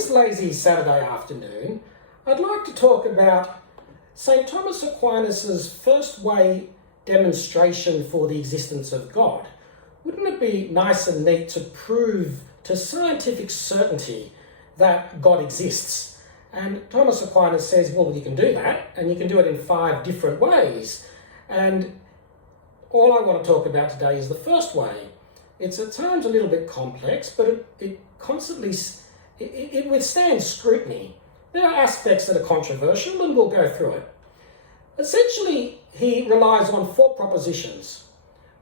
this lazy Saturday afternoon, I'd like to talk about St Thomas Aquinas' first way demonstration for the existence of God. Wouldn't it be nice and neat to prove to scientific certainty that God exists? And Thomas Aquinas says, well, you can do that, and you can do it in 5 different ways. And all I want to talk about today is the first way. It's at times a little bit complex, but it constantly withstands scrutiny. There are aspects that are controversial, and we'll go through it. Essentially, he relies on 4 propositions.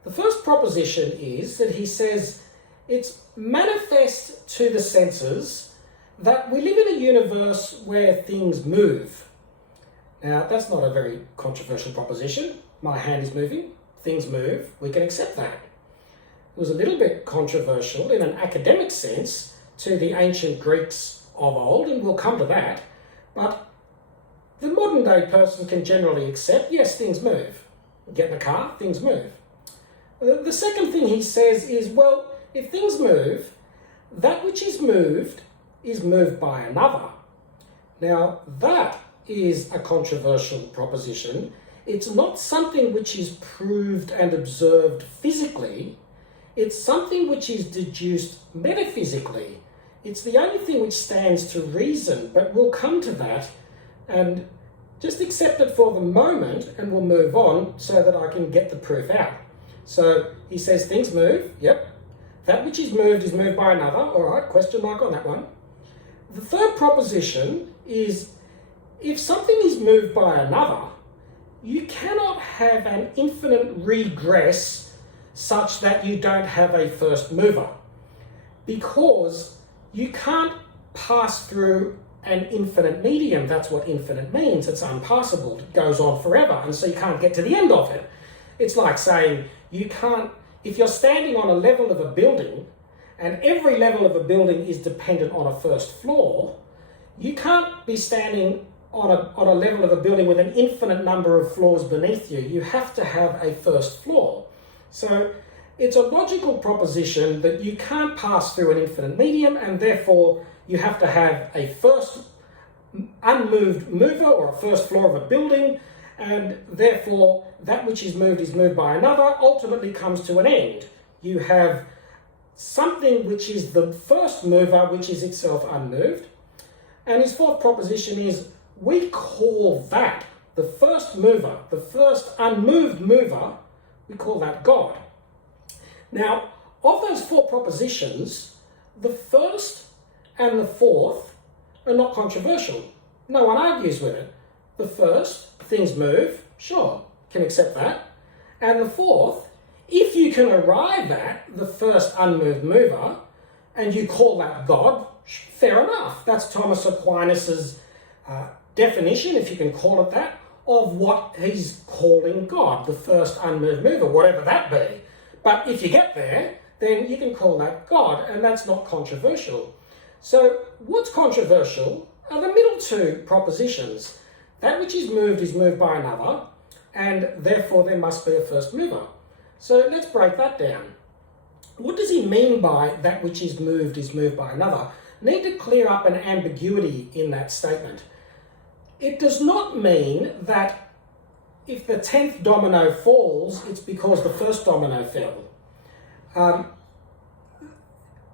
The first proposition is that he says it's manifest to the senses that we live in a universe where things move. Now, that's not a very controversial proposition. My hand is moving, things move, we can accept that. It was a little bit controversial in an academic sense to the ancient Greeks of old, and we'll come to that, but the modern day person can generally accept, yes, things move. Get in the car, things move. The second thing he says is, well, if things move, that which is moved by another. Now, that is a controversial proposition. It's not something which is proved and observed physically. It's something which is deduced metaphysically. It's the only thing which stands to reason, but we'll come to that and just accept it for the moment and we'll move on so that I can get the proof out. So he says things move, yep. That which is moved by another, all right, question mark on that one. The third proposition is if something is moved by another, you cannot have an infinite regress such that you don't have a first mover, because you can't pass through an infinite medium. That's what infinite means. It's unpassable. It goes on forever, and so you can't get to the end of it. It's like saying you can't, if you're standing on a level of a building, and every level of a building is dependent on a first floor, you can't be standing on a level of a building with an infinite number of floors beneath you. You have to have a first floor. So it's a logical proposition that you can't pass through an infinite medium, and therefore you have to have a first unmoved mover or a first floor of a building, and therefore that which is moved by another ultimately comes to an end. You have something which is the first mover, which is itself unmoved. And his fourth proposition is we call that the first mover, the first unmoved mover, we call that God. Now, of those 4 propositions, the first and the fourth are not controversial. No one argues with it. The first, things move, sure, can accept that. And the fourth, if you can arrive at the first unmoved mover and you call that God, fair enough. That's Thomas Aquinas' definition, if you can call it that, of what he's calling God, the first unmoved mover, whatever that be. But if you get there, then you can call that God, and that's not controversial. So what's controversial are the middle 2 propositions. That which is moved by another, and therefore there must be a first mover. So let's break that down. What does he mean by that which is moved by another? Need to clear up an ambiguity in that statement. It does not mean that if the 10th domino falls, it's because the first domino fell.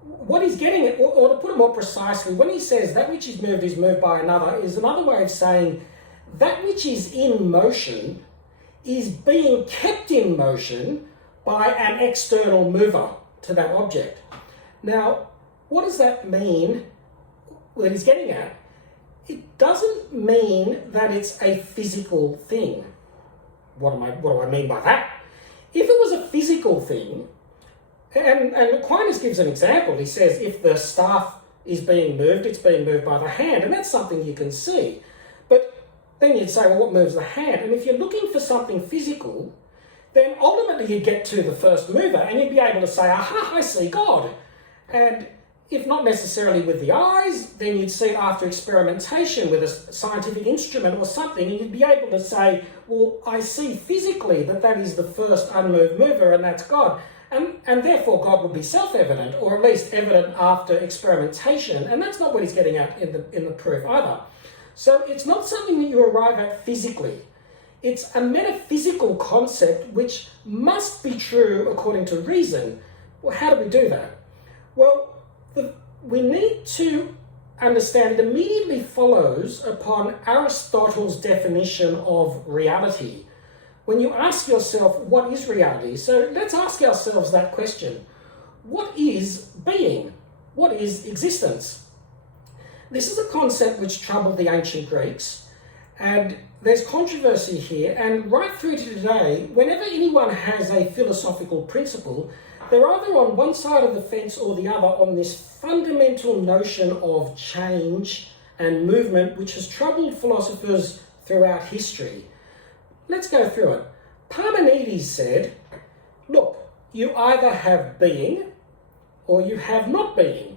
What he's getting at, or to put it more precisely, when he says that which is moved by another, is another way of saying that which is in motion is being kept in motion by an external mover to that object. Now, what does that mean that he's getting at? It doesn't mean that it's a physical thing. What do I mean by that? If it was a physical thing, and Aquinas gives an example, he says if the staff is being moved, it's being moved by the hand, and that's something you can see. But then you'd say, well, what moves the hand? And if you're looking for something physical, then ultimately you'd get to the first mover, and you'd be able to say, aha, I see God. And if not necessarily with the eyes, then you'd see it after experimentation with a scientific instrument or something, and you'd be able to say, well, I see physically that is the first unmoved mover, and that's God. And therefore God would be self-evident, or at least evident after experimentation, and that's not what he's getting at in the proof either. So it's not something that you arrive at physically. It's a metaphysical concept which must be true according to reason. Well, how do we do that? Well, we need to understand it immediately follows upon Aristotle's definition of reality. When you ask yourself, what is reality? So let's ask ourselves that question. What is being? What is existence? This is a concept which troubled the ancient Greeks, and there's controversy here, and right through to today, whenever anyone has a philosophical principle, they're either on one side of the fence or the other on this fundamental notion of change and movement, which has troubled philosophers throughout history. Let's go through it. Parmenides said, look, you either have being or you have not being.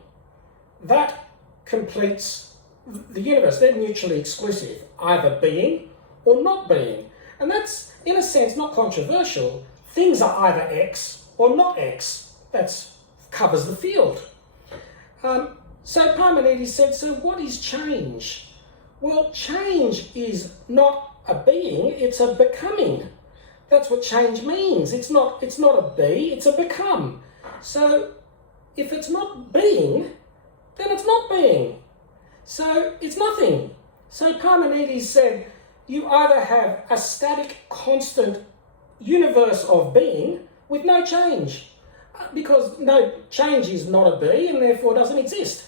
That completes the universe. They're mutually exclusive, either being or not being. And that's, in a sense, not controversial. Things are either X or not X. That covers the field. So Parmenides said, so what is change? Well, change is not a being, it's a becoming. That's what change means. It's not a be, it's a become. So if it's not being, then it's not being. So it's nothing. So Parmenides said, you either have a static, constant universe of being with no change, because no change is not a be and therefore doesn't exist.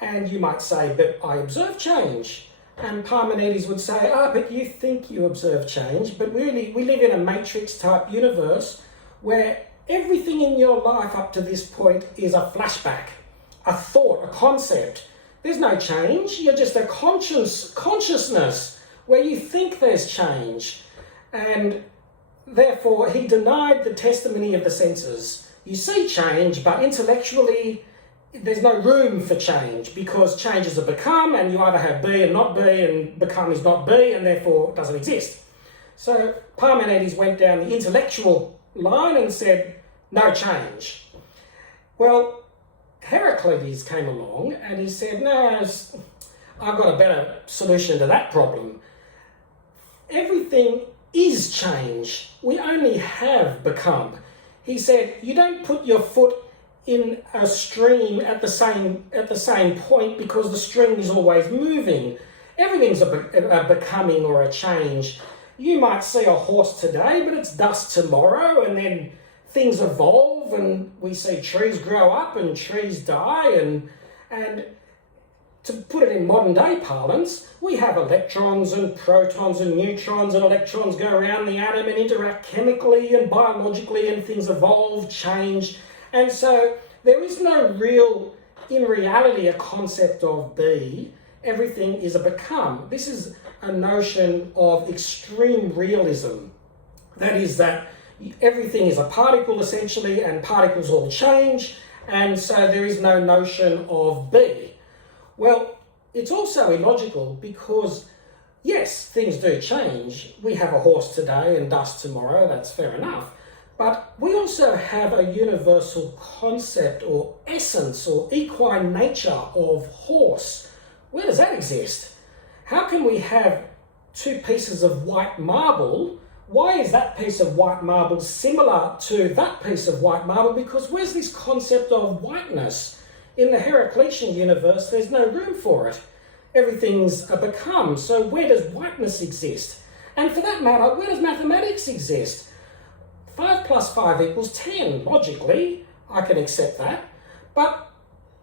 And you might say, but I observe change. And Parmenides would say, but you think you observe change, but really we live in a matrix type universe where everything in your life up to this point is a flashback, a thought, a concept. There's no change, you're just a consciousness where you think there's change. And therefore he denied the testimony of the senses. You see change, but intellectually there's no room for change, because change is a become, and you either have be and not be, and become is not be, and therefore doesn't exist. So Parmenides went down the intellectual line and said, no change. Well, Heraclitus came along and he said, no, I've got a better solution to that problem. Everything is change. We only have become. He said, you don't put your foot in a stream at the same point because the stream is always moving. Everything's a becoming or a change. You might see a horse today, but it's dust tomorrow, and then things evolve, and we see trees grow up and trees die, and to put it in modern day parlance, we have electrons and protons and neutrons, and electrons go around the atom and interact chemically and biologically, and things evolve, change. And so there is no in reality, a concept of be. Everything is a become. This is a notion of extreme realism. That is that everything is a particle essentially, and particles all change, and so there is no notion of be. Well, it's also illogical because, yes, things do change. We have a horse today and dust tomorrow, that's fair enough. But we also have a universal concept or essence or equine nature of horse. Where does that exist? How can we have two pieces of white marble? Why is that piece of white marble similar to that piece of white marble? Because where's this concept of whiteness? In the Heraclitean universe, there's no room for it. Everything's a become. So where does whiteness exist? And for that matter, where does mathematics exist? 5 plus 5 equals 10. Logically, I can accept that. But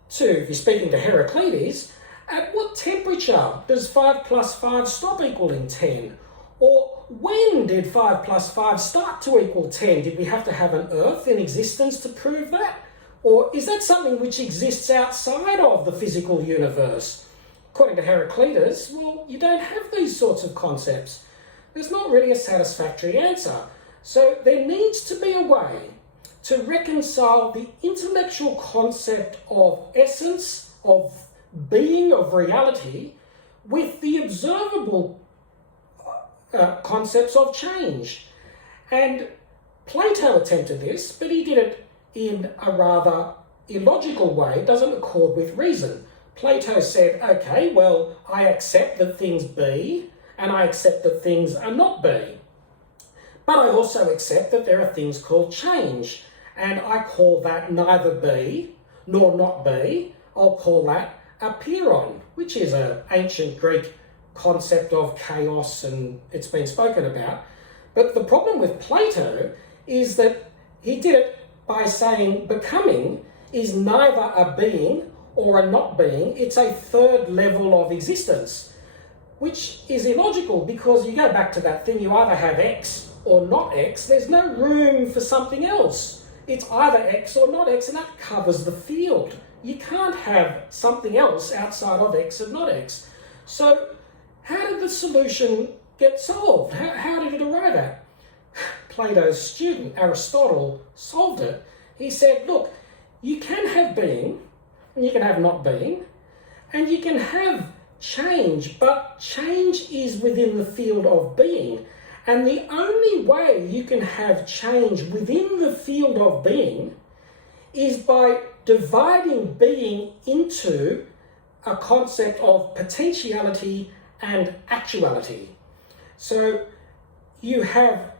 if you're speaking to Heraclitus, at what temperature does 5 plus 5 stop equaling 10? Or when did 5 plus 5 start to equal 10? Did we have to have an Earth in existence to prove that? Or is that something which exists outside of the physical universe? According to Heraclitus, well, you don't have these sorts of concepts. There's not really a satisfactory answer. So there needs to be a way to reconcile the intellectual concept of essence, of being, of reality, with the observable concepts of change. And Plato attempted this, but he did it in a rather illogical way. It doesn't accord with reason. Plato said, okay, well, I accept that things be, and I accept that things are not be. But I also accept that there are things called change, and I call that neither be nor not be. I'll call that apeiron, which is an ancient Greek concept of chaos, and it's been spoken about. But the problem with Plato is that he did it by saying becoming is neither a being or a not being, it's a third level of existence, which is illogical because you go back to that thing, you either have X or not X, there's no room for something else. It's either X or not X, and that covers the field. You can't have something else outside of X and not X. So how did the solution get solved? How did it arrive at? Plato's student, Aristotle, solved it. He said, look, you can have being, and you can have not being, and you can have change, but change is within the field of being. And the only way you can have change within the field of being is by dividing being into a concept of potentiality and actuality. So you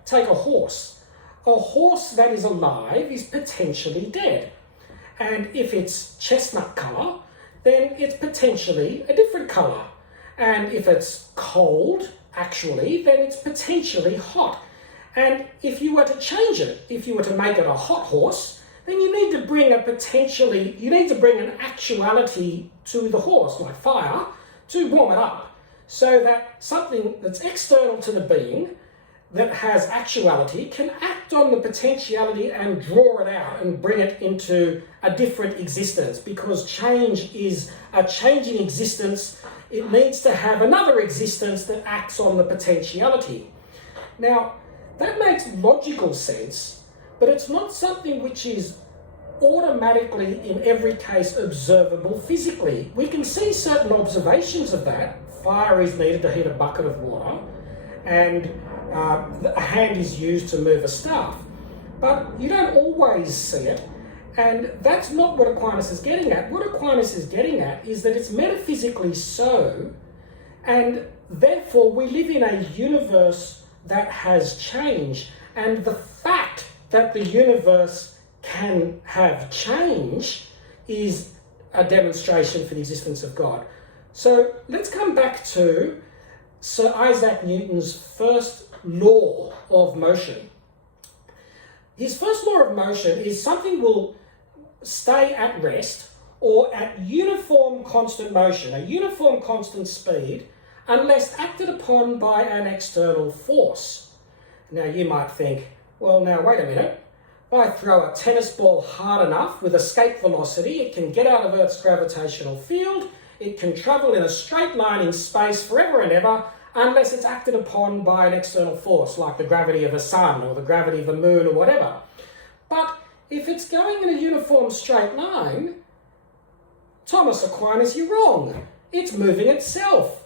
take a horse. A horse that is alive is potentially dead. And if it's chestnut colour, then it's potentially a different colour. And if it's cold, actually, then it's potentially hot. And if you were to change it, if you were to make it a hot horse, then you need to bring an actuality to the horse, like fire, to warm it up. So that something that's external to the being, that has actuality, can act on the potentiality and draw it out and bring it into a different existence. Because change is a changing existence, it needs to have another existence that acts on the potentiality. Now, that makes logical sense, but it's not something which is automatically, in every case, observable physically. We can see certain observations of that. Fire is needed to heat a bucket of water, and a hand is used to move a staff. But you don't always see it, and that's not what Aquinas is getting at. What Aquinas is getting at is that it's metaphysically so, and therefore we live in a universe that has change, and the fact that the universe can have change is a demonstration for the existence of God. So let's come back to Sir Isaac Newton's first law of motion. His first law of motion is something will stay at rest or at uniform constant motion, a uniform constant speed, unless acted upon by an external force. Now you might think, well, now wait a minute. If I throw a tennis ball hard enough with escape velocity, it can get out of Earth's gravitational field, it can travel in a straight line in space forever and ever, unless it's acted upon by an external force, like the gravity of a sun or the gravity of the moon or whatever. But if it's going in a uniform straight line, Thomas Aquinas, you're wrong. It's moving itself.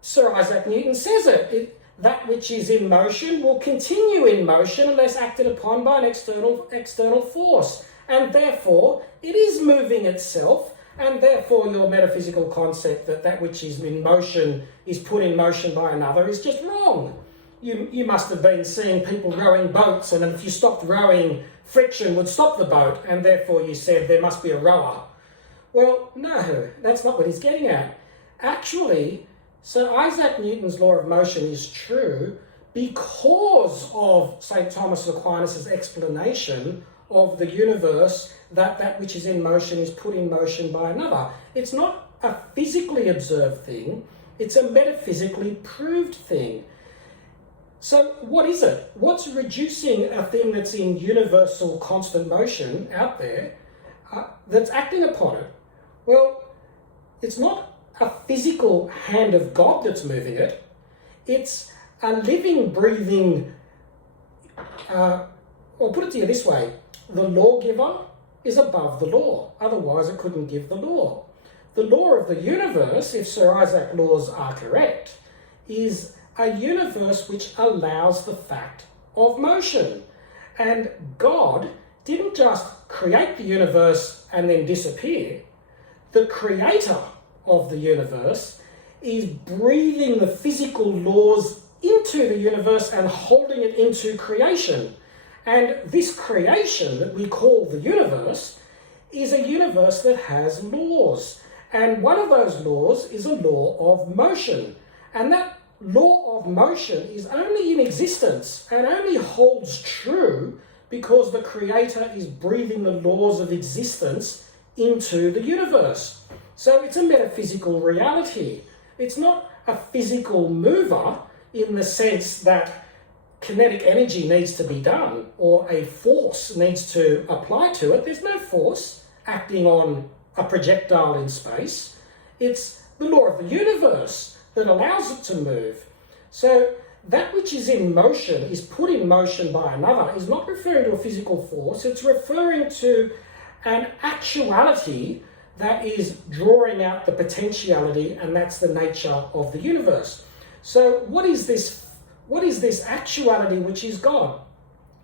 Sir Isaac Newton says it. That which is in motion will continue in motion unless acted upon by an external force. And therefore, it is moving itself, and therefore your metaphysical concept that that which is in motion is put in motion by another is just wrong. You must have been seeing people rowing boats, and if you stopped rowing, friction would stop the boat, and therefore you said there must be a rower. Well, no, that's not what he's getting at. Actually, Sir Isaac Newton's law of motion is true because of St Thomas Aquinas' explanation of the universe, that which is in motion is put in motion by another. It's not a physically observed thing, it's a metaphysically proved thing. So what is it? What's reducing a thing that's in universal constant motion out there that's acting upon it? Well, it's not a physical hand of God that's moving it. It's a living, breathing, or put it to you this way, the lawgiver is above the law. Otherwise, it couldn't give the law. The law of the universe, if Sir Isaac's laws are correct, is a universe which allows the fact of motion. And God didn't just create the universe and then disappear. The creator of the universe is breathing the physical laws into the universe and holding it into creation. And this creation that we call the universe is a universe that has laws. And one of those laws is a law of motion. And that law of motion is only in existence and only holds true because the creator is breathing the laws of existence into the universe. So it's a metaphysical reality. It's not a physical mover in the sense that kinetic energy needs to be done or a force needs to apply to it. There's no force acting on a projectile in space. It's the law of the universe that allows it to move. So that which is in motion is put in motion by another is not referring to a physical force. It's referring to an actuality that is drawing out the potentiality, and that's the nature of the universe. So what is this actuality which is God?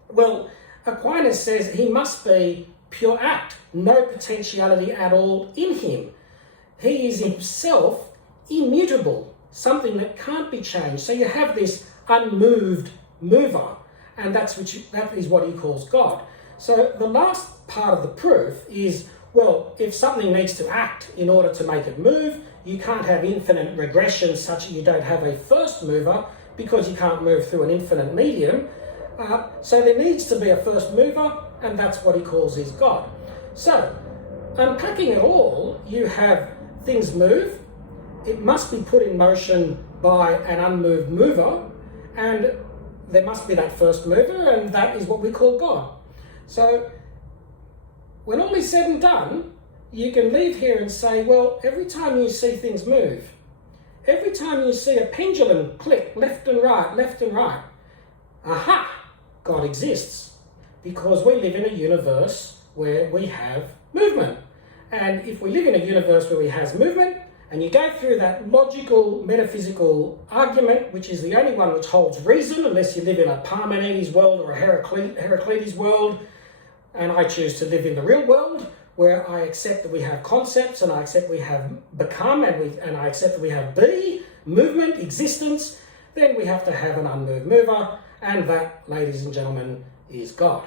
Well, Aquinas says he must be pure act, no potentiality at all in him. He is himself immutable, something that can't be changed. So you have this unmoved mover, and that is what he calls God. So the last part of the proof is, well, if something needs to act in order to make it move, you can't have infinite regression such that you don't have a first mover because you can't move through an infinite medium. So there needs to be a first mover, and that's what he calls his God. So, unpacking it all, you have things move, it must be put in motion by an unmoved mover, and there must be that first mover, and that is what we call God. So, when all is said and done, you can leave here and say, well, every time you see things move, every time you see a pendulum click left and right, aha, God exists. Because we live in a universe where we have movement. And if we live in a universe where we have movement, and you go through that logical, metaphysical argument, which is the only one which holds reason, unless you live in a Parmenides world or a Heraclides world, and I choose to live in the real world, where I accept that we have concepts, and I accept we have become, and I accept that we have be, movement, existence, then we have to have an unmoved mover, and that, ladies and gentlemen, is God.